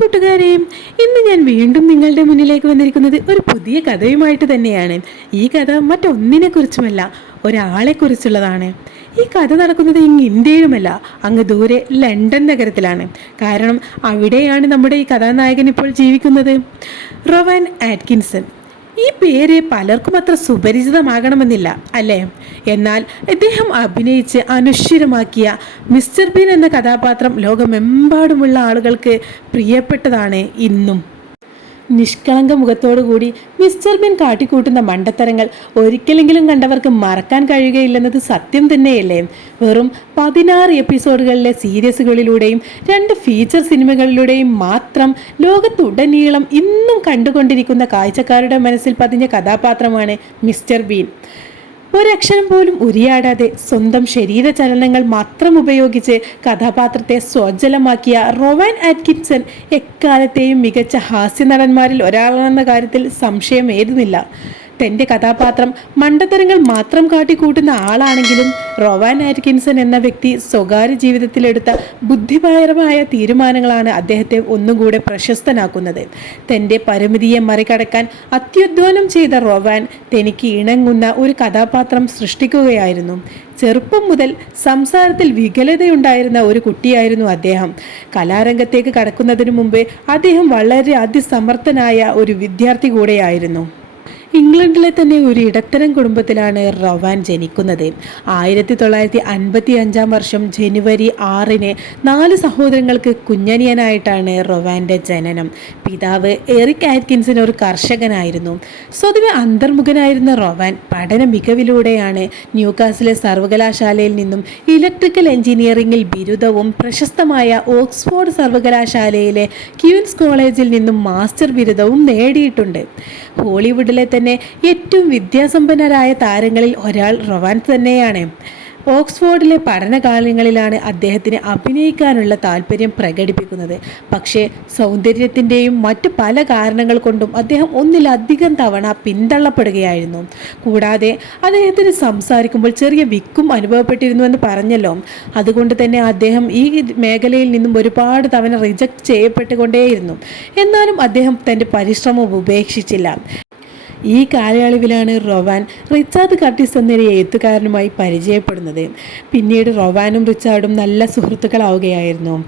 കൂട്ടുകാരെ ഇന്ന് ഞാൻ വീണ്ടും നിങ്ങളുടെ മുന്നിലേക്ക് വന്നിരിക്കുന്നത് ഒരു പുതിയ കഥയുമായിട്ട് തന്നെയാണ്. ഈ കഥ മറ്റൊന്നിനെ കുറിച്ചുമല്ല ഒരാളെ കുറിച്ചുള്ളതാണ് ഈ കഥ നടക്കുന്നത് ഇങ്ങ് ഇന്ത്യയിലുമല്ല അങ്ങ് ദൂരെ ലണ്ടൻ നഗരത്തിലാണ്. കാരണം അവിടെയാണ് നമ്മുടെ ഈ കഥാനായകൻ ഇപ്പോൾ ജീവിക്കുന്നത്. Rowan Atkinson. ഈ പേര് പലർക്കും അത്ര സുപരിചിതമാകണമെന്നില്ല അല്ലേ? എന്നാൽ ഇദ്ദേഹം അഭിനയിച്ച് അനുശ്വരമാക്കിയ മിസ്റ്റർ ബീൻ എന്ന കഥാപാത്രം ലോകമെമ്പാടുമുള്ള ആളുകൾക്ക് പ്രിയപ്പെട്ടതാണ് ഇന്നും. നിഷ്കളങ്ക മുഖത്തോടുകൂടി മിസ്റ്റർ ബിൻ കാട്ടിക്കൂട്ടുന്ന മണ്ടത്തരങ്ങൾ ഒരിക്കലെങ്കിലും കണ്ടവർക്ക് മറക്കാൻ കഴിയുകയില്ലെന്നത് സത്യം തന്നെയല്ലേ? വെറും പതിനാറ് എപ്പിസോഡുകളിലെ സീരീസുകളിലൂടെയും രണ്ട് ഫീച്ചർ സിനിമകളിലൂടെയും മാത്രം ലോകത്തുടനീളം ഇന്നും കണ്ടുകൊണ്ടിരിക്കുന്ന കാഴ്ചക്കാരുടെ മനസ്സിൽ പതിഞ്ഞ കഥാപാത്രമാണ് മിസ്റ്റർ ബീൻ. ഒരക്ഷരം പോലും ഉരിയാടാതെ സ്വന്തം ശരീര ചലനങ്ങൾ മാത്രം ഉപയോഗിച്ച് കഥാപാത്രത്തെ സ്വജ്ജലമാക്കിയ റോവാൻ ആറ്റ്കിൻസൺ എക്കാലത്തെയും മികച്ച ഹാസ്യ നടന്മാരിൽ ഒരാളാണെന്ന കാര്യത്തിൽ സംശയം തന്റെ കഥാപാത്രം മണ്ടത്തരങ്ങൾ മാത്രം കാട്ടിക്കൂട്ടുന്ന ആളാണെങ്കിലും റോവാൻ ആറ്റ്കിൻസൺ എന്ന വ്യക്തി സ്വകാര്യ ജീവിതത്തിലെടുത്ത ബുദ്ധിപരമായ തീരുമാനങ്ങളാണ് അദ്ദേഹത്തെ ഒന്നുകൂടെ പ്രശസ്തനാക്കുന്നത്. തന്റെ പരിമിതിയെ മറികടക്കാൻ അത്യുദ്ധാനം ചെയ്ത റോവാൻ തനിക്ക് ഇണങ്ങുന്ന ഒരു കഥാപാത്രം സൃഷ്ടിക്കുകയായിരുന്നു. ചെറുപ്പം മുതൽ സംസാരത്തിൽ വികലതയുണ്ടായിരുന്ന ഒരു കുട്ടിയായിരുന്നു അദ്ദേഹം. കലാരംഗത്തേക്ക് കടക്കുന്നതിനു മുമ്പേ അദ്ദേഹം വളരെ അതിസമർത്ഥനായ ഒരു വിദ്യാർത്ഥി കൂടെയായിരുന്നു. ഇംഗ്ലണ്ടിലെ തന്നെ ഒരു ഇടത്തരം കുടുംബത്തിലാണ് റവാൻ ജനിക്കുന്നത്. ആയിരത്തി തൊള്ളായിരത്തി അൻപത്തി അഞ്ചാം വർഷം ജനുവരി ആറിന് നാല് സഹോദരങ്ങൾക്ക് കുഞ്ഞനിയനായിട്ടാണ് റൊവാന്റെ ജനനം. പിതാവ് എറിക് ആറ്റ്കിൻസൺ ഒരു കർഷകനായിരുന്നു. സ്വതവേ അന്തർമുഖനായിരുന്ന റൊവാൻ പഠന മികവിലൂടെയാണ് ന്യൂകാസിലെ സർവകലാശാലയിൽ നിന്നും ഇലക്ട്രിക്കൽ എഞ്ചിനീയറിംഗിൽ ബിരുദവും പ്രശസ്തമായ ഓക്സ്ഫോർഡ് സർവകലാശാലയിലെ ക്യൂൻസ് കോളേജിൽ നിന്നും മാസ്റ്റർ ബിരുദവും നേടിയിട്ടുണ്ട്. ഹോളിവുഡിലെ തന്നെ ഏറ്റവും വിദ്യാസമ്പന്നരായ താരങ്ങളിൽ ഒരാൾ റൊവാൻ തന്നെയാണ്. ഓക്സ്ഫോർഡിലെ പഠനകാലങ്ങളിലാണ് അദ്ദേഹത്തിന് അഭിനയിക്കാനുള്ള താല്പര്യം പ്രകടിപ്പിക്കുന്നത്. പക്ഷേ സൗന്ദര്യത്തിന്റെയും മറ്റു പല കാരണങ്ങൾ കൊണ്ടും അദ്ദേഹം ഒന്നിലധികം തവണ പിന്തള്ളപ്പെടുകയായിരുന്നു. കൂടാതെ അദ്ദേഹത്തിന് സംസാരിക്കുമ്പോൾ ചെറിയ വിക്കും അനുഭവപ്പെട്ടിരുന്നുവെന്ന് പറഞ്ഞല്ലോ. അതുകൊണ്ട് തന്നെ അദ്ദേഹം ഈ മേഖലയിൽ നിന്നും ഒരുപാട് തവണ റിജക്ട് ചെയ്യപ്പെട്ടുകൊണ്ടേയിരുന്നു. എന്നാലും അദ്ദേഹം തന്റെ പരിശ്രമം ഉപേക്ഷിച്ചില്ല. ഈ കാലയളവിലാണ് റൊവാൻ റിച്ചാർഡ് കർട്ടിസ് എന്നൊരു എഴുത്തുകാരനുമായി പരിചയപ്പെടുന്നത്. പിന്നീട് റൊവാനും റിച്ചാർഡും നല്ല സുഹൃത്തുക്കളാവുകയായിരുന്നു.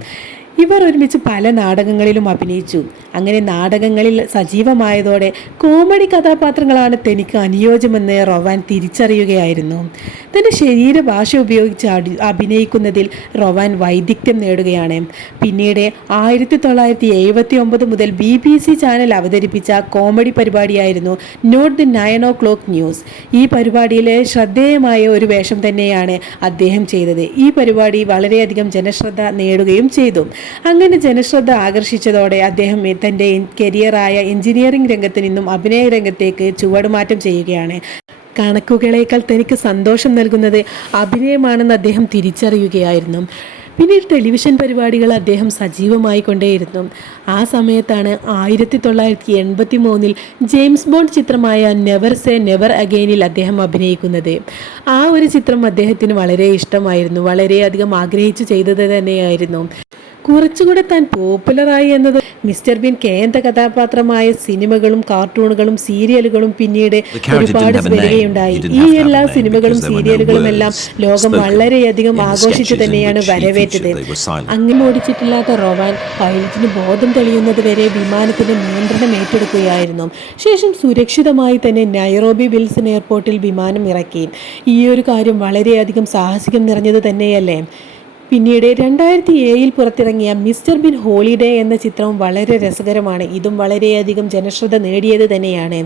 ഇവർ ഒരുമിച്ച് പല നാടകങ്ങളിലും അഭിനയിച്ചു. അങ്ങനെ നാടകങ്ങളിൽ സജീവമായതോടെ കോമഡി കഥാപാത്രങ്ങളാണ് തനിക്ക് അനുയോജ്യമെന്ന് റൊവാൻ തിരിച്ചറിയുകയായിരുന്നു. തന്റെ ശരീരഭാഷ ഉപയോഗിച്ച് അടി അഭിനയിക്കുന്നതിൽ റൊവാൻ വൈദഗ്ധ്യം നേടുകയാണ്. പിന്നീട് ആയിരത്തി തൊള്ളായിരത്തി എഴുപത്തി ഒമ്പത് മുതൽ ബി ബി സി ചാനൽ അവതരിപ്പിച്ച കോമഡി പരിപാടിയായിരുന്നു not the nine o'clock news. ഈ പരിപാടിയിലെ ശ്രദ്ധേയമായ ഒരു വേഷം തന്നെയാണ് അദ്ദേഹം ചെയ്തത്. ഈ പരിപാടി വളരെയധികം ജനശ്രദ്ധ നേടുകയും ചെയ്തു. അങ്ങനെ ജനശ്രദ്ധ ആകർഷിച്ചതോടെ അദ്ദേഹം തന്റെ കരിയറായ എഞ്ചിനീയറിംഗ് രംഗത്ത് നിന്നും അഭിനയ രംഗത്തേക്ക് ചുവടുമാറ്റം ചെയ്യുകയാണ്. കണക്കുകളേക്കാൾ തനിക്ക് സന്തോഷം നൽകുന്നത് അഭിനയമാണെന്ന് അദ്ദേഹം തിരിച്ചറിയുകയായിരുന്നു. പിന്നീട് ടെലിവിഷൻ പരിപാടികൾ അദ്ദേഹം സജീവമായി കൊണ്ടേയിരുന്നു ആ സമയത്താണ് ആയിരത്തി തൊള്ളായിരത്തി എൺപത്തി മൂന്നിൽ ജെയിംസ് ബോണ്ട് ചിത്രമായ നെവർ സേ നെവർ അഗെയിനിൽ അദ്ദേഹം അഭിനയിക്കുന്നത്. ആ ഒരു ചിത്രം അദ്ദേഹത്തിന് വളരെ ഇഷ്ടമായിരുന്നു. വളരെയധികം ആഗ്രഹിച്ചു ചെയ്തത് തന്നെയായിരുന്നു. കുറച്ചുകൂടെ താൻ പോപ്പുലറായി എന്നത് മിസ്റ്റർ ബിൻ കേന്ദ്ര കഥാപാത്രമായ സിനിമകളും കാർട്ടൂണുകളും സീരിയലുകളും പിന്നീട് ഒരുപാട് വരികയുണ്ടായി ഈ എല്ലാ സിനിമകളും സീരിയലുകളും എല്ലാം ലോകം വളരെയധികം ആഘോഷിച്ചു തന്നെയാണ് വരവേറ്റത്. അങ്ങനെ ഓടിച്ചിട്ടില്ലാത്ത റോവാൻ പൈലറ്റിന് ബോധം തെളിയുന്നത് വരെ വിമാനത്തിന്റെ നിയന്ത്രണം ഏറ്റെടുക്കുകയായിരുന്നു. ശേഷം സുരക്ഷിതമായി തന്നെ നൈറോബി വിൽസൺ എയർപോർട്ടിൽ വിമാനം ഇറക്കി. ഈ ഒരു കാര്യം വളരെയധികം സാഹസികം നിറഞ്ഞത് തന്നെയല്ലേ? പിന്നീട് രണ്ടായിരത്തി ഏഴിൽ പുറത്തിറങ്ങിയ മിസ്റ്റർ ബിൻ ഹോളിഡേ എന്ന ചിത്രവും വളരെ രസകരമാണ്. ഇതും വളരെയധികം ജനശ്രദ്ധ നേടിയത് തന്നെയാണ്.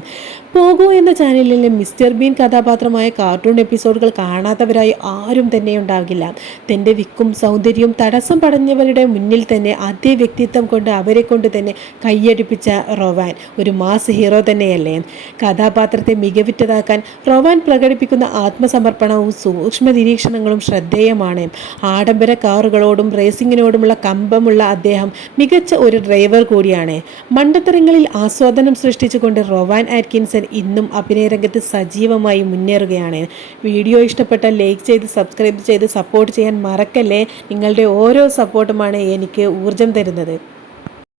പോകോ എന്ന ചാനലിലെ മിസ്റ്റർ ബീൻ കഥാപാത്രമായ കാർട്ടൂൺ എപ്പിസോഡുകൾ കാണാത്തവരായി ആരും തന്നെ ഉണ്ടാകില്ല. തന്റെ വിക്കും സൗന്ദര്യവും തടസ്സം പടഞ്ഞവരുടെ മുന്നിൽ തന്നെ അതേ വ്യക്തിത്വം കൊണ്ട് അവരെ കൊണ്ട് തന്നെ കയ്യടിപ്പിച്ച റൊവാൻ ഒരു മാസ് ഹീറോ തന്നെയല്ലേ? കഥാപാത്രത്തെ മികവിറ്റതാക്കാൻ റൊവാൻ പ്രകടിപ്പിക്കുന്ന ആത്മസമർപ്പണവും സൂക്ഷ്മ നിരീക്ഷണങ്ങളും ശ്രദ്ധേയമാണ്. ആഡംബര കാറുകളോടും റേസിങ്ങിനോടുമുള്ള കമ്പമുള്ള അദ്ദേഹം മികച്ച ഒരു ഡ്രൈവർ കൂടിയാണ്. മണ്ടത്തരങ്ങളിൽ ആസ്വാദനം സൃഷ്ടിച്ചുകൊണ്ട് റൊവാൻ ആറ്റ്കിൻസൺ ഇന്നും അഭിനയരംഗത്ത് സജീവമായി മുന്നേറുകയാണ്. വീഡിയോ ഇഷ്ടപ്പെട്ട ലൈക്ക് ചെയ്ത് സബ്സ്ക്രൈബ് ചെയ്ത് സപ്പോർട്ട് ചെയ്യാൻ മറക്കല്ലേ? നിങ്ങളുടെ ഓരോ സപ്പോർട്ടുമാണ് എനിക്ക് ഊർജം തരുന്നത്.